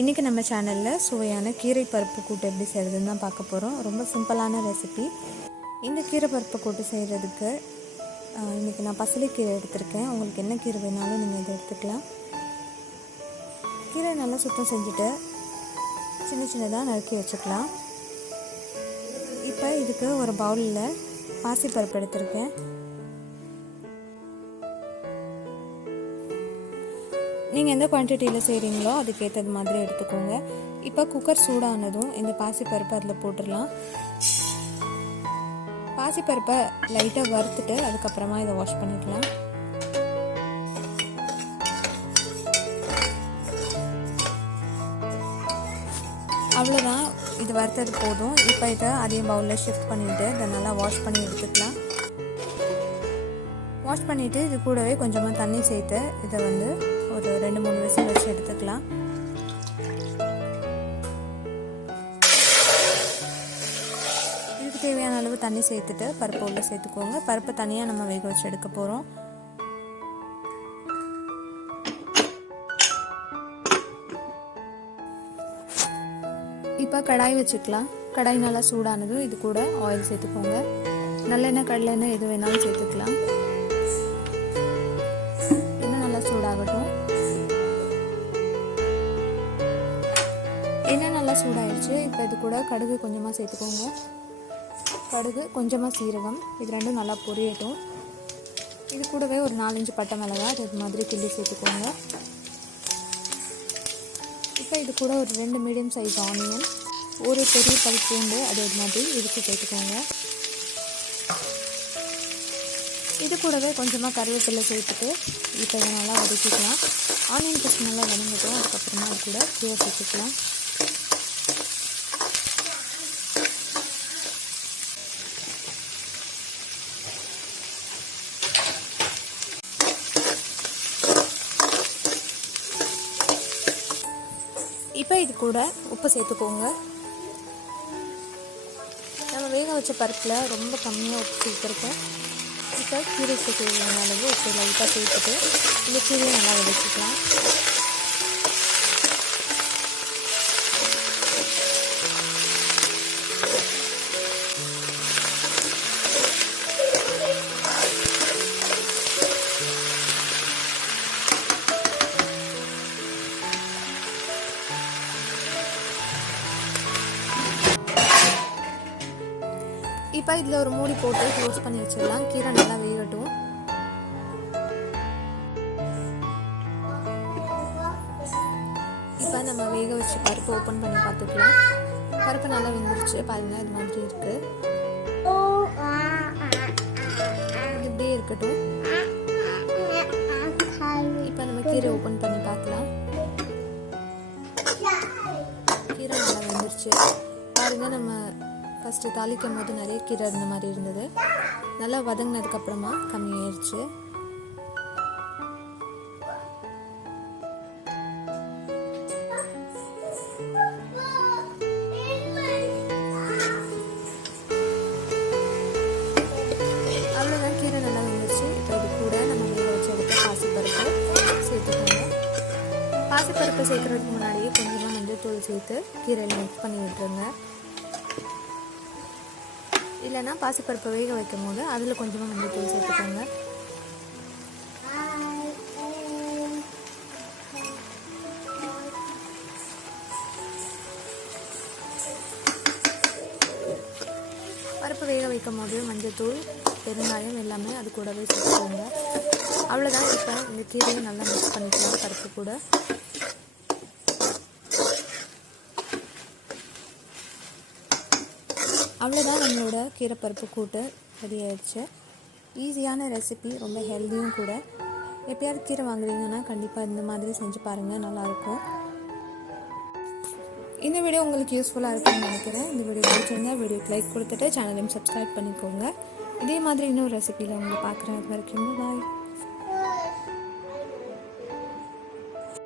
இன்றைக்கி நம்ம சேனலில் சுவையான கீரை பருப்பு கூட்டு எப்படி செய்கிறதுன்னு தான் பார்க்க போகிறோம் ரொம்ப சிம்பிளான ரெசிபி இந்த கீரை பருப்பு கூட்டு செய்கிறதுக்கு இன்றைக்கி நான் பசலைக்கீரை எடுத்திருக்கேன். உங்களுக்கு என்ன கீரை வேணாலும் நீங்கள் இதை எடுத்துக்கலாம். கீரை நல்லா சுத்தம் செஞ்சுட்டு சின்ன சின்னதாக நறுக்கி வச்சுக்கலாம். இப்போ இதுக்கு ஒரு பவுலில் பாசிப்பருப்பு எடுத்திருக்கேன். நீங்கள் எந்த குவான்டிட்டியில் செய்கிறீங்களோ அதுக்கேற்றது மாதிரி எடுத்துக்கோங்க. இப்போ குக்கர் சூடானதும் இந்த பாசிப்பருப்பை அதில் போட்டுடலாம். பாசிப்பருப்பை லைட்டாக வறுத்துட்டு அதுக்கப்புறமா இதை வாஷ் பண்ணிக்கலாம். அவ்வளோதான் இது வறுத்தது போதும். இப்போ இதை அதே பவுலில் ஷிஃப்ட் பண்ணிவிட்டு இதை நல்லா வாஷ் பண்ணி எடுத்துக்கலாம். வாஷ் பண்ணிவிட்டு இது கூடவே கொஞ்சமாக தண்ணி சேர்த்து இதை வந்து ஒரு ரெண்டு மூணு விசில் வச்சு எடுத்துக்கலாம். இதுக்கு தேவையான அளவு தண்ணி சேர்த்துட்டு பருப்பு உள்ளே சேர்த்துக்கோங்க. பருப்பு தனியாக நம்ம வேக வச்சு எடுக்க போகிறோம் இப்போ கடாய் வச்சுக்கலாம். கடாய் நல்லா சூடானதும் இது கூட ஆயில் சேர்த்துக்கோங்க. நல்லெண்ணெய் கடலெண்ணெய் எது வேணாலும் சேர்த்துக்கலாம். நல்லா சூடாயிடுச்சு இப்போ இது கூட கடுகு கொஞ்சமாக சேர்த்துக்கோங்க. கடுகு கொஞ்சமாக சீரகம். இது ரெண்டும் நல்லா பொரியட்டும். இது கூடவே ஒரு நாலஞ்சு பட்டை மிளகாய். இது மாதிரி கிள்ளி சேர்த்துக்கோங்க. இப்போ இது கூட ஒரு ரெண்டு மீடியம் சைஸ் ஆனியன் ஒரு பெரிய பல் பூண்டு அது இது மாதிரி இடித்து சேர்த்துக்கோங்க. இது கூடவே கொஞ்சமாக கருவேப்பிலை சேர்த்துட்டு இப்போ இதை நல்லா வதக்கிக்கலாம். ஆனியன் பீஸ் நல்லா வதங்கட்டும். அதுக்கப்புறமா அது கூட கீரை சேர்த்துக்கலாம். இப்போ இது கூட உப்பு சேர்த்துக்கோங்க. நம்ம வேக வச்ச பருப்பில் ரொம்ப கம்மியாக உப்பு சேர்த்துருக்கோம். இப்போ கீரை சேர்த்து அளவு உப்பு லைட்டாக சேர்த்துட்டு இந்த கீரையை நல்லா வதக்கிக்கலாம். இப்போ இதில் ஒரு மூடி போட்டு க்ளோஸ் பண்ணி வச்சிடலாம். கீரை நல்லா வேகட்டும். இப்போ நம்ம வேக வச்சு பருப்பு ஓப்பன் பண்ணி பார்த்துக்கலாம். பருப்பு நல்லா வெந்துருச்சு. பாருங்க இது மாதிரி இருக்குது இப்படியே இருக்கட்டும். இப்போ நம்ம கீரை ஓப்பன் பண்ணி பார்க்கலாம். கீரை நல்லா வெந்துருச்சு. பாருங்க நம்ம ஃபஸ்ட்டு தாளிக்கும் போது நிறைய கீரை இருந்த மாதிரி இருந்தது. நல்லா வதங்கினதுக்கப்புறமா கம்மியாயிருச்சு அவ்வளோதான் கீரை நல்லா வந்துச்சு இப்போ இது கூட நம்ம வேக வச்சு எடுத்த பாசிப்பருப்பு சேர்த்துக்கோங்க. பாசிப்பருப்பு சேர்க்குறதுக்கு முன்னாடியே கொஞ்சமாக மஞ்சள் தூள் சேர்த்து கீரையில் மிக்ஸ் பண்ணி விட்டுருங்க. இல்லைன்னா பாசிப்பருப்பை வேக வைக்கும் போது அதில் கொஞ்சமாக மஞ்சள் தூள் சேர்த்துக்கோங்க. பருப்பு வேக வைக்கும் போது மஞ்சள் தூள் பெருங்காயம் எல்லாமே அது கூடவே சேர்த்துக்கோங்க. அவ்வளோதான் இப்போ இந்த கீரையை நல்லா மிக்ஸ் பண்ணிக்கலாம் பருப்பு கூட. அவ்வளோதான் நம்மளோட கீரைப்பருப்பு கூட்டு ரெடி ஆயிடுச்சு. ஈஸியான ரெசிபி ரொம்ப ஹெல்த்தியும் கூட. எப்பயாவது கீரை வாங்குறீங்கன்னா கண்டிப்பாக இந்த மாதிரி செஞ்சு பாருங்கள் நல்லாயிருக்கும். இந்த வீடியோ உங்களுக்கு யூஸ்ஃபுல்லாக இருக்கும்னு நினைக்கிறேன். இந்த வீடியோ பிடிச்சிருந்தா வீடியோக்கு லைக் கொடுத்துட்டு சேனலையும் சப்ஸ்கிரைப் பண்ணிக்கோங்க. இதே மாதிரி இன்னொரு ரெசிபியில் உங்களை பார்க்குறேன். அது வரைக்கும் பாய்